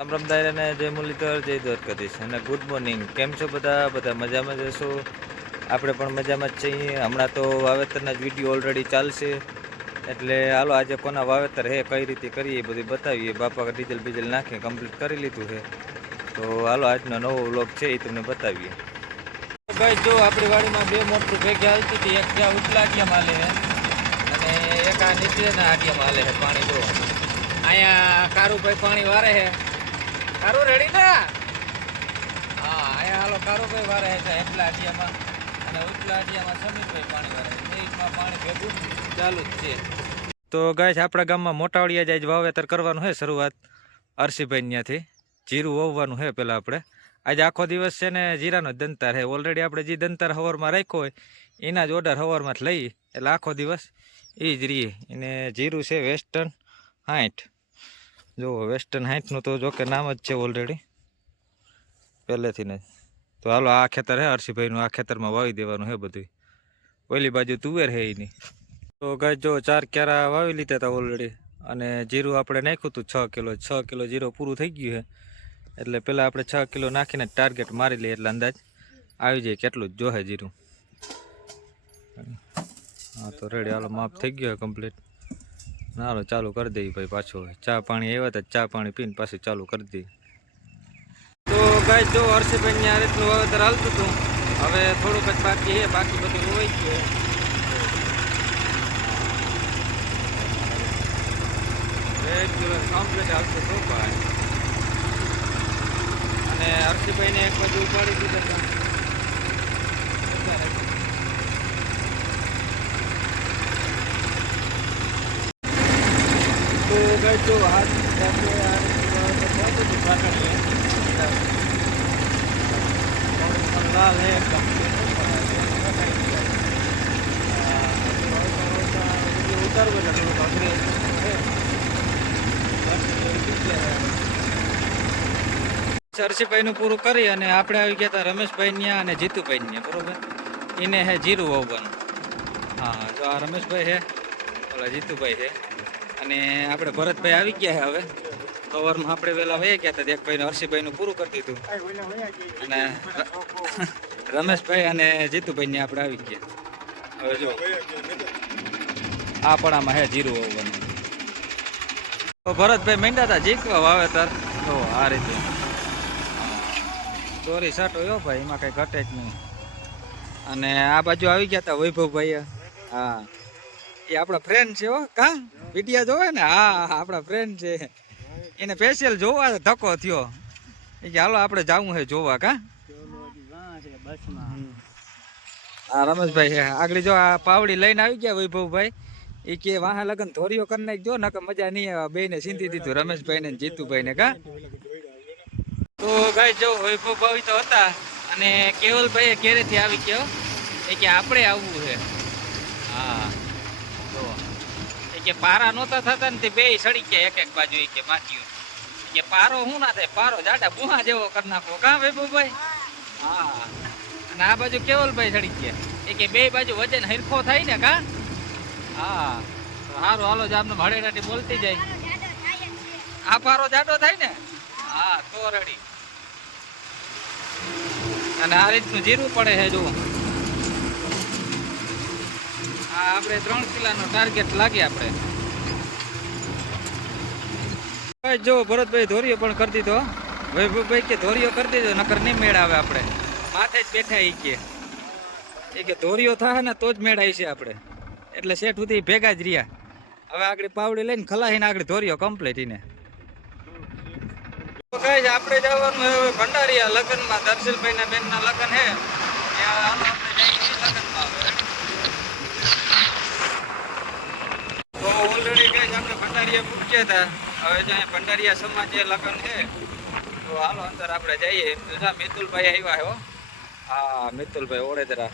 રામ રામ દાયરાને જય મુરલીધર જય દ્વારકાધીશ અને ગુડ મોર્નિંગ. કેમ છો બધા મજામાં જશો? આપણે પણ મજામાં જ છીએ. હમણાં તો વાવેતરના જ વિડીયો ઓલરેડી ચાલશે, એટલે હાલો આજે કોના વાવેતર હે, કઈ રીતે કરીએ બધું બતાવીએ. બાપા ડીઝલ બીજલ નાખી કમ્પ્લીટ કરી લીધું છે, તો હાલો આજનો નવો વ્લોગ છે એ તમને બતાવીએ. ભાઈ જો આપણી વાડીમાં બે મોટર ભેગી આવતી હતી, એક ત્યાં ઉટલા આટિયામાં હાલે અને એક આ નીચેના આટિયામાં હાલે છે પાણી. જો અહીંયા કારુભાઈ પાણી વારે છે. કારું રેડી ને? હા, અહીંયા હાલો કારુભાઈ વારે છે એટલા આટિયામાં અને ઉટલા આટિયામાં સમીરભાઈ પાણી વારે છે. બેમાં પાણી ભેગું ચાલુ જ છે. તો ગાય આપણા ગામમાં મોટાવડિયા જાય વાવેતર કરવાનું છે શરૂઆત અરસીભાઈ ત્યાંથી. જીરું વાવવાનું છે પેલા આપણે. આજે આખો દિવસ છે ને જીરાનો જ દંતાર છે. ઓલરેડી આપણે જે દંતાર હવારમાં રાખ્યો હોય એના જ ઓર્ડર હવારમાં જ લઈએ, એટલે આખો દિવસ એ જ રહીએ. એને જીરું છે વેસ્ટર્ન 60. જો વેસ્ટર્ન 60નું તો જો કે નામ જ છે ઓલરેડી પહેલેથી ને. તો હાલો આ ખેતર છે અરસીભાઈનું, આ ખેતરમાં વાવી દેવાનું છે બધું. ઓલી બાજુ તુવેર છે એની. તો ગાય જો 4 ક્યારા વાવી લીધા હતા ઓલરેડી, અને જીરું આપણે નાખ્યું હતું 6 કિલો. 6 કિલો જીરું પૂરું થઈ ગયું છે, એટલે પહેલાં આપણે 6 કિલો નાખીને ટાર્ગેટ મારી લઈએ, એટલે અંદાજ આવી જાય કેટલું જ જોહે જીરું. હા તો રેડી, હાલો માપ થઈ ગયો કમ્પ્લીટ. હાલો ચાલુ કરી દઈએ ભાઈ. પાછો ચા પાણી આવ્યા હતા, ચા પાણી પીને પાછું ચાલુ કરી દઈએ. તો ગાય જો હર્ષભાઈ આ રીતનું વાવેતર હાલતું હતું. હવે થોડુંક જ બાકી છે, બાકી બધું હોય છે. રેગ્યુલર કમ્પ્લીટ હાલતું હતું ભાઈ. અને હર્ષભાઈને એક બાજુ ઉપાડી દીધા હતા. તો ગાય જો હાથ લાલ હે एकदम ઉતારવું એટલે થોડુંક અઘરી હર્ષભાઈનું પૂરું કરી અને આપણે આવી ગયા હતા રમેશભાઈ ત્યાં અને જીતુભાઈ ત્યાં. બરોબર, એને હે જીરું વાવવાનું. હા જો આ રમેશભાઈ છે, ઓલા જીતુભાઈ છે, અને આપણે ભરતભાઈ આવી ગયા છે. હવે સવારમાં આપણે વહેલા વહી ગયા હતા, એક ભાઈને હર્ષભાઈનું પૂરું કરી દીધું, અને રમેશભાઈ અને જીતુભાઈને આપણે આવી ગયા. હવે જો આ પડામાં હે જીરું વાવવાનું. તો ભરતભાઈ માંડ્યા હતા જીકવા વાવેતર. તો આ રીતે ચોરી સાટો યો ભાઈ, એમાં કઈ ઘટે જ નહીં. અને આ બાજુ આવી ગયા હતા વૈભવભાઈ. હા એ આપણા ફ્રેન્ડ છે હો. કા વિડિયા જોવે ને? હા આપણા ફ્રેન્ડ છે. એને સ્પેશિયલ જોવા ધક્કો થયો કે હાલો આપણે જવું છે જોવા. કા હા રમેશભાઈ છે આગળ. જો આ પાવડી લઈને આવી ગયા વૈભવભાઈ. એ કે વાહ લગન ધોરીઓ કરી નાખજો, નકર મજા નહીં આવે. બે ને સીંધી દીધું, રમેશભાઈ ને જીતુભાઈ ને. કા તો ગાય જો વૈભવભાઈ તો હતા, અને કેવલભાઈ ઘેરેથી આવી ગયો. એ કે આપણે આવવું છે. હા તો એ કે પારા નહોતા થતા ને તે બે સડી ગયા એક એક બાજુ. એ કે માખ્યું કે પારો શું ના થાય, પારો જાડા બુહા જેવો કરી નાખો. કા વૈભવભાઈ? હા અને આ બાજુ કેવલભાઈ સડી ગયા. એ કે બે બાજુ વજન હરખો થાય ને. કા હા સારું હાલો જ આમને ભાડેડાટી બોલતી જાય. આ પારો જાડો થાય ને. હા તો રેડી. અને આ રીતનું જીરવું પડે છે. જો આ આપણે 3 કિલોનો ટાર્ગેટ લાગે આપણે. જો ભરતભાઈ ધોરીઓ પણ કરી દીધો. વૈભવભાઈ કે ધોરીઓ કરી દીધો, નકર નહીં મેળ આવે. આપણે માથે જ બેઠા. એ કે ધોરીઓ થાય ને તો જ મેળ આવી છે આપણે, એટલે શેઠ સુધી ભેગા જ રહ્યા. હવે આગળ પાવડી લઈને ખલાસીને આગળ ધોરીઓ કમ્પ્લીટ. એને આપણે જવાનું હવે ભંડારીયા લગ્નમાં. દર્શનભાઈ ના બેન ના લગ્ન છે, ત્યાં આપણે જઈએ લગ્નમાં. તો ઓલરેડી કઈ આપણે ભંડારીયા પૂછ્યા હતા. હવે જો ભંડારીયા સમાજે લગ્ન છે, તો હાલો અંદર આપણે જઈએ. મિતુલભાઈ આવ્યા હો. હા મિતુલભાઈ ઓળેદરા.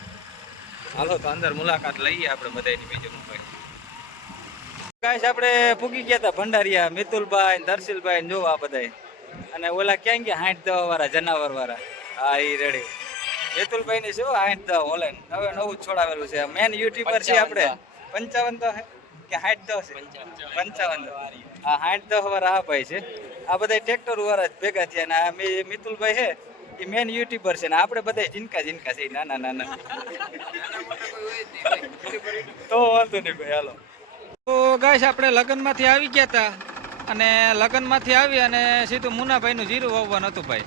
હાલો તો અંદર મુલાકાત લઈએ આપણે બધાની. બીજું ભાઈ કાંઈ આપણે પૂગી ગયા હતા ભંડારીયા. મિતુલભાઈ દર્શિલભાઈ જોવા બધા. અને ઓલા ક્યાં ગયા 60 વાળા જનાવર વાળા. હા એ રેડી. મિતુલભાઈ ની શું 60 ઓનલાઈન હવે નવું છોડાવેલું છે. મેન યુટ્યુબર છે આપણે. 55 તો કે 60 છે? 55. હા 60 વાળા આ ભાઈ છે. આ બધા ટ્રેક્ટર વાળા જ ભેગા થયા ને આ મિતુલભાઈ છે એ મેન યુટ્યુબર છે ને આપણે બધા ઝીનકા છે નાના તો વાંધો નહીં ભાઈ હાલો. તો ગાઈસ આપણે લગ્નમાંથી આવી ગયા હતા અને લગ્નમાંથી આવી અને સીધું મુનાભાઈનું જીરું વાવવાનું હતું ભાઈ.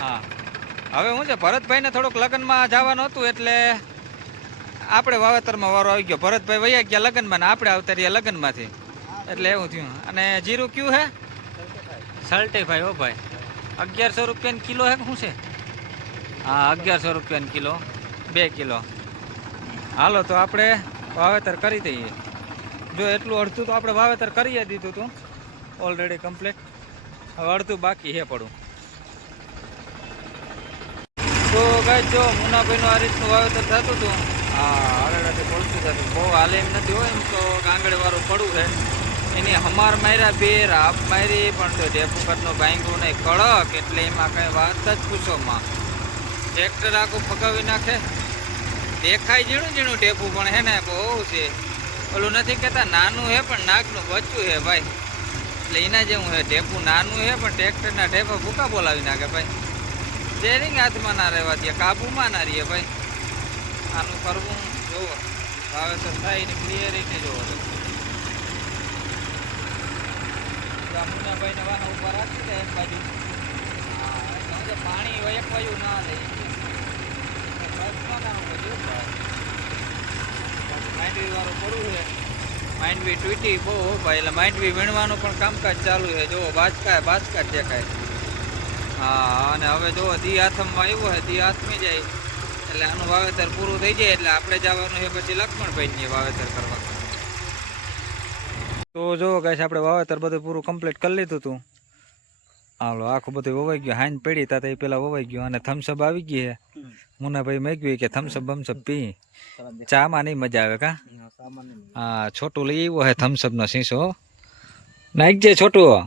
હા હવે હું છે ભરતભાઈને થોડુંક લગ્નમાં જવાનું હતું એટલે આપણે વાવેતરમાં વારો આવી ગયો. ભરતભાઈ વૈયા ગયા લગ્નમાં ને આપણે આવતા રહ્યા લગ્નમાંથી એટલે એવું થયું. અને જીરું કયું હે? સલ્ટીભાઈ હો ભાઈ. 1100 રૂપિયાની કિલો હે શું છે? હા 1100 રૂપિયાની કિલો 2 કિલો. હાલો તો આપણે વાવેતર કરી દઈએ. જો એટલું અડધું તો આપણે વાવેતર કરી દીધું હતું ઓલરેડી કમ્પ્લીટ. હવે અડધું બાકી છે પડું. તો ગાઈસ જો મુનાભાઈનું આ રીતનું વાવેતર થતું હતું. હા હળેડાથી પડતું થતું. બહુ હાલે એમ નથી હોય એમ તો ગાંગડેવાળું પડવું છે. એની હમાર માર્યા બે રાપ મારી પણ તો ડેપુકટનું ભાંગું નહીં કડક એટલે એમાં કંઈ વાત જ પૂછોમાં. ટ્રેક્ટર આખું ફગાવી નાખે. દેખાય ઝીણું ટેપું પણ હે ને બહુ છે. ઓલું નથી કહેતા નાનું હે પણ નાકનું બચ્ચું હે ભાઈ. એટલે એના જેવું હે. ટેપું નાનું હે પણ ટ્રેક્ટરના ટેપા ભૂકા બોલાવી નાખે ભાઈ. સ્ટેરિંગ હાથમાં ના રહેવા દે, કાબુમાં ના રહીએ ભાઈ. આનું કરવું જોવો વાવેતર થાય એની ક્લિયરિટી જોવો તો. મુનાભાઈને વાહન ઉપર રાખી દે એક બાજુ. હા પાણી એક બાજુ ના લે માંડવી વાળું પડવું છે. માંડવી તૂટી બહુ ભાઈ એટલે માંડવી વીણવાનું પણ કામકાજ ચાલુ છે. જુઓ બાચકા જ દેખાય. હા અને હવે જુઓ દી હાથમમાં આવ્યો છે. દી હાથમી જાય એટલે આનું વાવેતર પૂરું થઈ જાય એટલે આપણે જવાનું છે પછી લક્ષ્મણભાઈને વાવેતર કરવા. તો જો ગાઈસ આપણે વાવેતર બધું પૂરું કમ્પ્લીટ કરી લીધું હતું. હાલો આખું બધું વવાઈ ગયું. હાઈન પડી તા એ પેલા વવાઈ ગયું અને થમ્સઅપ આવી ગઈ છે. મુનાભાઈ મેગવી કે થમ્સઅપ બમસઅપ પી. ચામાં નહીં મજા આવે કા? હા છોટું લઈ આવ્યો હે થમ્સઅપ નો શીશો. નાખજે છોટું.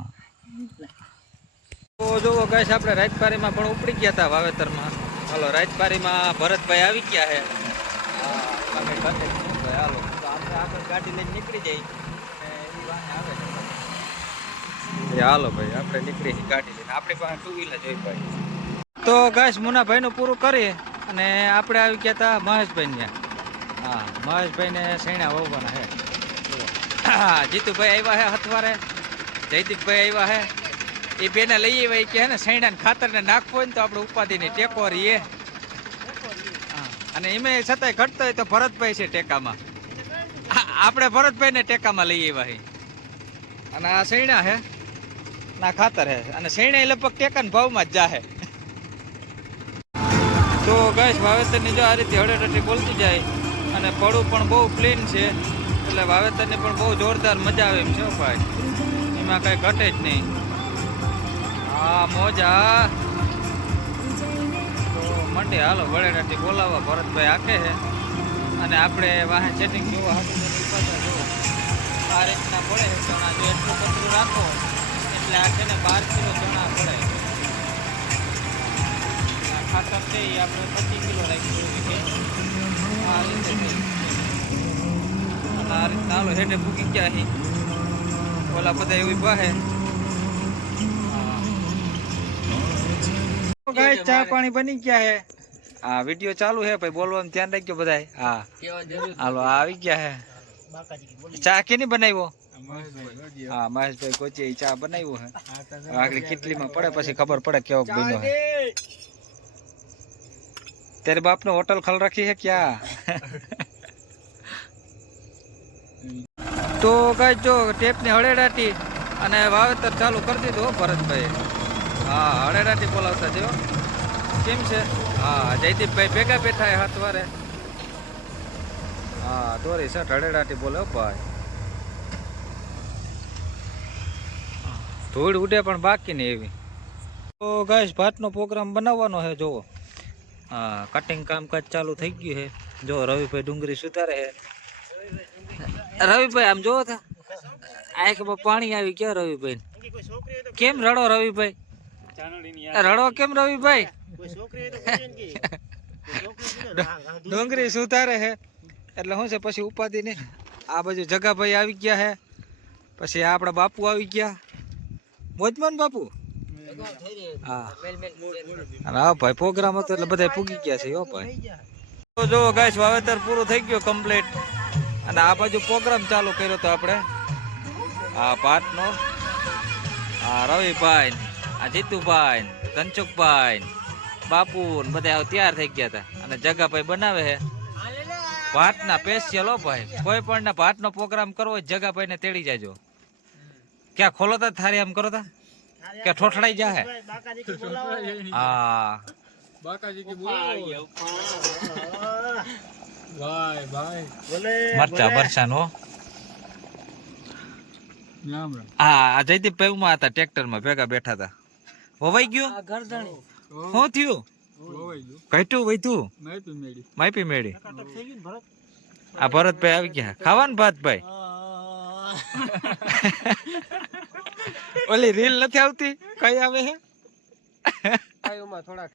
તો જોવો ગાઈસ આપણે રાજપારીમાં પણ ઉપડી ગયા હતા વાવેતરમાં. હાલો રાજપારીમાં ભરતભાઈ આવી ગયા છે. હાલો તો આપણે આગળ ગાડી લઈને નીકળી જઈએ. હાલો ભાઈ આપણે નીકળી ગાડી લઈને. આપણી પાસે 2 વ્હીલર જોઈ ભાઈ. તો ગાઈસ મુનાભાઈનું પૂરું કરી અને આપણે આવી ગયા હતા મહેશભાઈ ત્યાં. હા મહેશભાઈને સૈણા વાવવાના છે. જીતુભાઈ આવ્યા છે હથવારે. જયદીપભાઈ આવ્યા છે. એ બેને લઈ આવ્યા કે હે ને સૈણાને ખાતરને નાખવો હોય ને તો આપણે ઉપાધિની ટેકો રહીએ. અને એમે છતાંય ઘટતો હોય તો ભરતભાઈ છે ટેકામાં. આપણે ભરતભાઈને ટેકામાં લઈ આવ્યા છે. અને આ સૈણા છે ના ખાતર હે અને સૈણા લગભગ ટેકાના ભાવમાં જ જાહે. તો ગાઈસ વાવેતરની જો આ રીતે હળેટટી બોલતી જાય અને પડું પણ બહુ ક્લીન છે એટલે વાવેતરની પણ બહુ જોરદાર મજા આવે એમ છે ભાઈ. એમાં કાંઈ ઘટે જ નહીં. હા મોજા તો મંડે હાલો વળેટાથી બોલાવવા ભરતભાઈ આખે છે અને આપણે વાહન સેટિંગ જોવા હાથું જોવો આ રીતના પડે ચણા. જો એટલું પતરું રાખો એટલે આખે ને 12 કિલો ચણા પડે. ખાતર છે એ આપણે 25 કિલો રાખ્યું છે. આ રીતે અને આ રીતના હાલો હેઠે ભૂકી ગયા અહીં ઓલા બધા એવી બાહે. ગાઈસ ચા પાણી બની ગયા હે. હા વિડીયો ચાલુ હે ભાઈ બોલવાનું ધ્યાન રાખજો બધાય. હા હાલો આવી ગયા હે. ચા કેની બનાવ્યો? હા મહેશભાઈ કોચે ચા બનાવ્યો હે. આગળ કેટલીમાં પડે પછી ખબર પડે કેવો બન્યો હે. तेरे बाप ने होटल खोल रखी है क्या? तो गाइस जो टेप ने हड़ेडाटी અને વાવેતર ચાલુ કરી દીધું ભરતભાઈ. હા હળેડાથી બોલાવતા જો કેમ છે. હા જયદીપભાઈ ભેગા બેઠા હે હથવારે. હા દોરી સટ હળેડાથી બોલે ભાઈ. ધૂળ ઉડે પણ બાકી નહીં એવી. તો ગાઈસ ભાતનો પ્રોગ્રામ બનાવવાનો છે જોવો. હા કટિંગ કામકાજ ચાલુ થઈ ગયું છે. જો રવિભાઈ ડુંગળી સુધારે છે. રવિભાઈ આમ જોવો તા આંખમાં પાણી આવી ગયા રવિભાઈ. કેમ રડો રવિભાઈ? રડો કેમ રવિભાઈ? ડુંગળી સુધારે છે એટલે શું છે પછી ઉપાધિ નહીં. આ બાજુ જગાભાઈ આવી ગયા છે. પછી આપણા બાપુ આવી ગયા મોજમાન બાપુ હા અને હા ભાઈ પ્રોગ્રામ હતો એટલે બધા પૂગી ગયા છે હો ભાઈ. તો જો ગાઈસ વાવેતર પૂરું થઈ ગયું કમ્પ્લીટ અને આ બાજુ પ્રોગ્રામ ચાલુ કર્યો તો આપણે આ પાટનો આ રવિભાઈ આ જીતુભાઈ ધનસુખભાઈ બાપુ ને બધા તૈયાર થઈ ગયા હતા અને જગાભાઈ બનાવે છે ભાતના સ્પેશિયલ હો ભાઈ. કોઈ પણ ને ભાતનો પ્રોગ્રામ કરવો હોય જગાભાઈ ને તેડી જાજો. ક્યાં ખોલો તા થારી આમ કરો તા કે ઠોઠડાઈ જા હે હા બાકાજી की बोलो भाई भाई મરચા બરસા નો राम राम હા આ જયદીપ ભાઈ માં હતા ટ્રેક્ટર માં ભેગા બેઠા હતા. વવાઈ ગયું શું થયું ઓવાઈ ગયો કઈટું વૈતું મેં તો મેડી માઈપી મેળી આ ભરતભાઈ આવી ગયા ખાવાનું ભાતભાઈ ઓલી રીલ નથી આવતી કઈ આવે હે થોડા